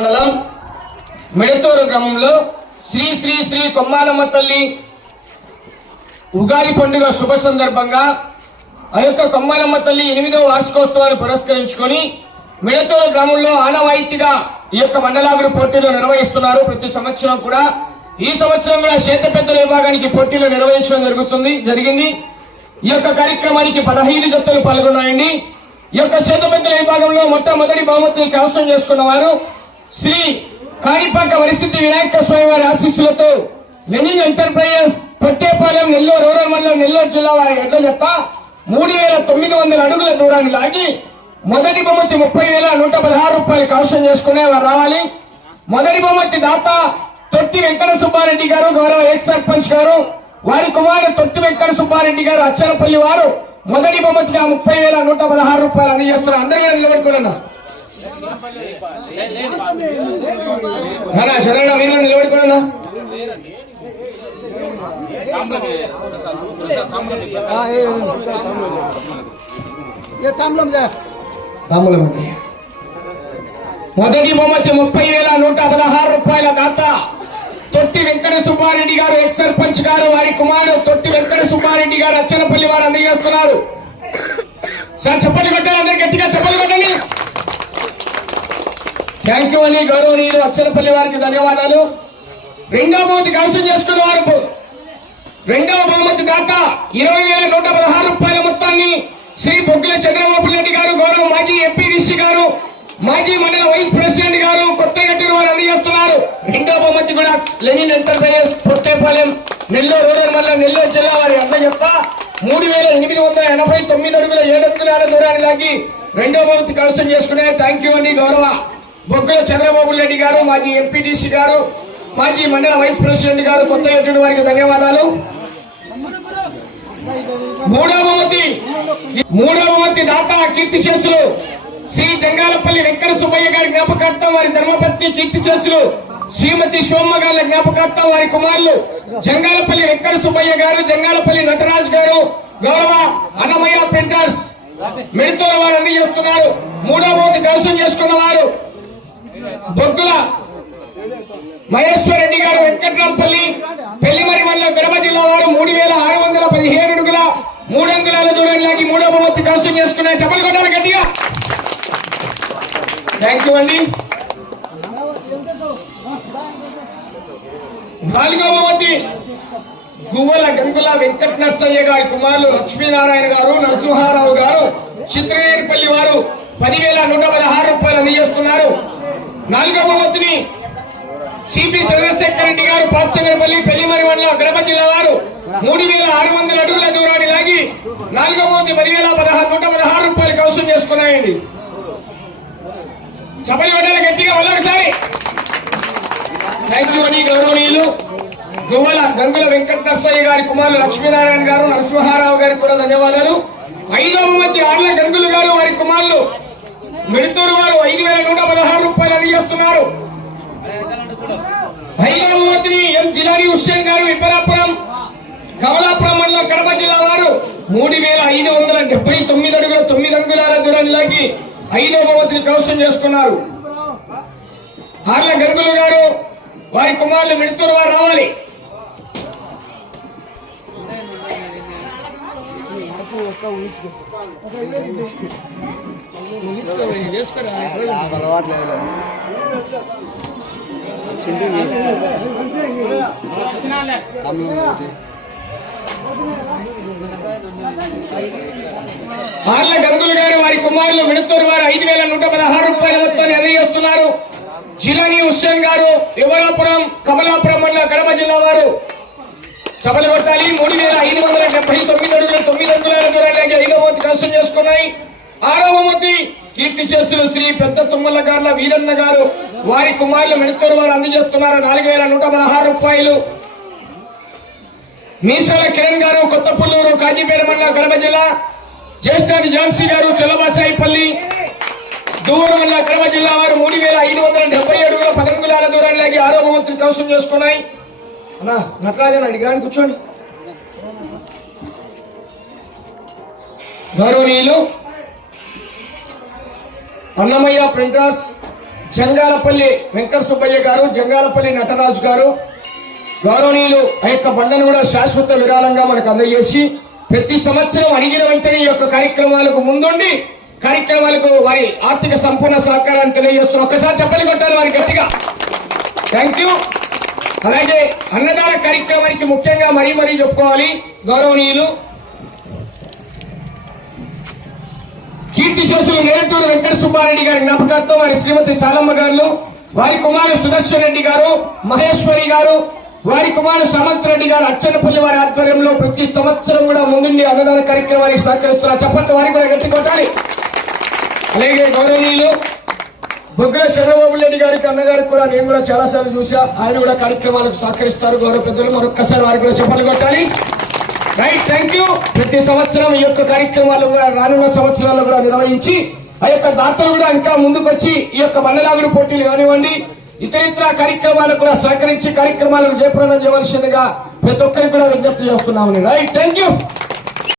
మండలం మెడతూరు గ్రామంలో శ్రీ శ్రీ శ్రీ కొమ్మాలమ్మ తల్లి ఉగాది పండుగ శుభ సందర్భంగా ఆ యొక్క కొమ్మాలమ్మ తల్లి 8వ వార్షికోత్సవాన్ని పురస్కరించుకొని మెడతూరు గ్రామంలో ఆనవాయితీగా ఈ యొక్క మండలాగుడు పోటీలు నిర్వహిస్తున్నారు. ప్రతి సంవత్సరం కూడా ఈ సంవత్సరం కూడా చేత పెద్దల విభాగానికి పోటీలు నిర్వహించడం జరిగింది. ఈ యొక్క కార్యక్రమానికి 15 జతలు పాల్గొన్నాయండి. ఈ యొక్క చేత పెద్దల విభాగంలో మొట్టమొదటి బహుమతిని కైవసం చేసుకున్న వారు శ్రీ కాణిపాక వరిసిద్ధి వినాయక స్వామి వారి ఆశీస్సులతో Lenin enterprises Pottepalem Nellore rural మండలం నెల్లూరు జిల్లా వారి ఎడ్ల జత 3900 అడుగుల దూరాన్ని లాగి మొదటి బహుమతి 30,116 రూపాయలు కైవసం చేసుకునే వారు రావాలి. మొదటి బహుమతి దాత తొట్టి వెంకట సుబ్బారెడ్డి గారు, గౌరవ ఎక్స్ సర్పంచ్ గారు, వారి కుమారుడు తొట్టి వెంకట సుబ్బారెడ్డి గారు అచ్చనపల్లి వారు మొదటి బహుమతిగా 30,116 రూపాయలు అందజేస్తున్నారు. అందరికీ నిలబెట్టుకున్నా శరణ మీరు నిలబెట్టుకున్నా. మొదటి బహుమతి 30,116 రూపాయల దాత తొట్టి వెంకట సుబ్బారెడ్డి గారు, ఎక్స్ సర్పంచ్ గారు, వారి కుమారుడు తొట్టి వెంకట సుబ్బారెడ్డి గారు అచ్చనపల్లి వారు అందజేస్తున్నారు. సార్ చప్పట్లు కొట్టారు, అందరు గట్టిగా చప్పట్లు కొట్టండి. థ్యాంక్ యూ అండి. గౌరవనీయులు అచ్చనపల్లి వారికి ధన్యవాదాలు. రెండవ బహుమతి కైవసం చేసుకున్న వారు రెండవ బహుమతి దాత 20,116 రూపాయల మొత్తాన్ని శ్రీ బొగ్గుల చంద్రబాబు రెడ్డి గారు, గౌరవ మాజీ ఎంపీడీసీ గారు, మాజీ మండల వైస్ ప్రెసిడెంట్ గారు కొత్తగట్టూరు వారు అందజేస్తున్నారు. రెండవ బహుమతి కూడా Lenin enterprises Pottepalem Nellore rural మండలం నెల్లూరు జిల్లా వారి అందజెప్ప 3,889 అడుగుల 7 అంగుళాల దూరాన్ని లాగి రెండవ బహుమతి కైవసం చేసుకునే. థ్యాంక్ యూ అండి. గౌరవ బొగ్గుల చంద్రబాబు రెడ్డి గారు, మాజీ ఎంపీటీసీ గారు, మాజీ మండల వైస్ ప్రెసిడెంట్ గారు కొత్తగట్టూరు వారికి ధన్యవాదాలు. మూడవ బహుమతి దాత కీర్తి చేసులు శ్రీ జంగాలపల్లి వెంకట సుబ్బయ్య గారి జ్ఞాపకార్థం, వారి ధర్మపత్ని కీర్తి చేసులు శ్రీమతి సోమ్మ గారి జ్ఞాపకార్థం, వారి కుమారులు జంగాలపల్లి వెంకట సుబ్బయ్య గారు, జంగాలపల్లి నటరాజ్ గారు, గౌరవ అన్నమయ్య ప్రింటర్స్ మెడతూరు వారు అందజేస్తున్నారు. మూడవ బహుమతి కైవసం చేసుకున్న వారు బొగ్గుల మహేశ్వర్ రెడ్డి గారు, వెంకట్రాంపల్లి పెళ్లిమరి మండలం కడప జిల్లా వారు 3,617 అడుగుల 3 అంగుళాల దూరాన్ని లాగి మూడవ బహుమతి కైవసం చేసుకున్నారు. చెప్పలు కొట్టాలి గట్టిగా. థ్యాంక్ యూ అండి. నాలుగవ బహుమతి గువ్వల గంగుల వెంకట నర్సయ్య గారి కుమారులు లక్ష్మీనారాయణ గారు, నరసింహారావు గారు చిత్రనేనిపల్లి వారు 10,116 రూపాయలు అందజేస్తున్నారు. నాలుగవ బహుమతిని సిపి చంద్రశేఖర్ రెడ్డి గారు, పాత్సంగరపల్లి పెళ్లిమరి మండలం కడప జిల్లా వారు 3,600 అడుగుల దూరాన్ని లాగి నాలుగవ బహుమతి 10,116 రూపాయలు కైవసం చేసుకున్నాయండి. చపలి వడ్డాలి గట్టిగా మళ్ళొకసారి. థ్యాంక్ యూ అని గౌరవనీయులు గువ్వల గంగుల వెంకట నర్సయ్య గారి కుమారులు లక్ష్మీనారాయణ గారు, నరసింహారావు గారికి కూడా ధన్యవాదాలు. 5వ బహుమతి ఆర్ల గంగులు గారు, వారి కుమారులు మెడతూరు వారు 5,116 రూపాయలు అందజేస్తున్నారు. 5వ బహుమతిని ఎం జిలానీ హుస్సేన్ గారు, విపరాపురం కమలాపురం మండలం కడప జిల్లా వారు 3,579 అడుగుల 9 అంగుళాల దూరాన్ని లాగి 5వ బహుమతిని కైవసం చేసుకున్నారు. ఆర్ల గంగులు గారు, వారి కుమారులు మెడతూరు వారు రావాలి. ఆర్ల గంగులు గారు, వారి కుమారులు మెడతూరు వారు 5,116 రూపాయల మొత్తాన్ని అందజేస్తున్నారు. జిలానీ హుస్సేన్ గారు, వివరాపురం కమలాపురం మండలం కడప జిల్లా వారు చపలు కొట్టాలి. 3,579 అడుగుల 9 అంగుళాల దూరానికి 5వ బహుమతి కైవసం చేసుకున్నాయి. 6వ బహుమతి కీర్తి చేసులు శ్రీ పెద్ద తుమ్మల గార్ల వీరన్న గారు, వారి కుమారులు మెడతూరు వారు అందజేస్తున్నారు. 4,116 రూపాయలు. మీసాల కిరణ్ గారు, కొత్తపుల్లూరు కాజీపేట మండలం కడప జిల్లా, జ్యేష్ఠాది ఝాన్సీ గారు, చెల్లబాసాయిపల్లి దూరం మండలం కడప జిల్లా వారు 3,570 అడుగుల 10 అంగుళాల దూరాన్ని లాగి 6వ బహుమతిని కైవసం చేసుకున్నాయి. అన్నా నటరాజన్ అడిగాని కూర్చోండి. గౌరవనీయులు అన్నమయ్య ప్రింటర్స్ జంగాలపల్లి వెంకట సుబ్బయ్య గారు, జంగాలపల్లి నటరాజు గారు గౌరవనీయులు ఆ యొక్క బండను కూడా శాశ్వత విరాళంగా మనకు అందజేసి ప్రతి సంవత్సరం అడిగిన వెంటనే ఈ యొక్క కార్యక్రమాలకు ముందుండి కార్యక్రమాలకు వారి ఆర్థిక సంపూర్ణ సహకారాన్ని తెలియజేస్తున్నారు. ఒక్కసారి చెప్పలు కొట్టాలి వారి గట్టిగా. Thank you. అలాగే అన్నదాన కార్యక్రమానికి ముఖ్యంగా మరీ చెప్పుకోవాలి. గౌరవనీయులు కీర్తి శేషులు నేరటూరు వెంకట సుబ్బారెడ్డి గారి జ్ఞాపకార్థం వారి శ్రీమతి సాలమ్మ గారు, వారి కుమారుడు సుదర్శన్ రెడ్డి గారు, మహేశ్వరి గారు, వారి కుమారుడు సమంత్ రెడ్డి గారు అచ్చనపల్లి వారి ఆధ్వర్యంలో ప్రతి సంవత్సరం కూడా ముందుండి అన్నదాన కార్యక్రమానికి సహకరిస్తున్నారు. చెప్పండి వారికి కూడా గట్టి కొట్టాలి. అలాగే గౌరవనీయులు బొగ్గల చంద్రబాబు రెడ్డి గారికి అన్నగారికి కూడా నేను కూడా చాలా సార్లు చూసా, ఆయన కూడా కార్యక్రమాలకు సహకరిస్తారు. గౌరవ పెద్దలు మరొక్కసారి వారికి కూడా చెప్పలు కొట్టాలి. Right, thank you. ప్రతి సంవత్సరం ఈ యొక్క కార్యక్రమాలు కూడా రానున్న సంవత్సరాల్లో కూడా నిర్వహించి ఆ యొక్క దాతలు కూడా ఇంకా ముందుకొచ్చి ఈ యొక్క బండలాగుడు పోటీలు కానివ్వండి ఇతరితర కార్యక్రమాలకు కూడా సహకరించి కార్యక్రమాలను జయప్రదం చేయవలసిందిగా ప్రతి ఒక్కరికి కూడా విజ్ఞప్తి చేస్తున్నామని. Right, thank you.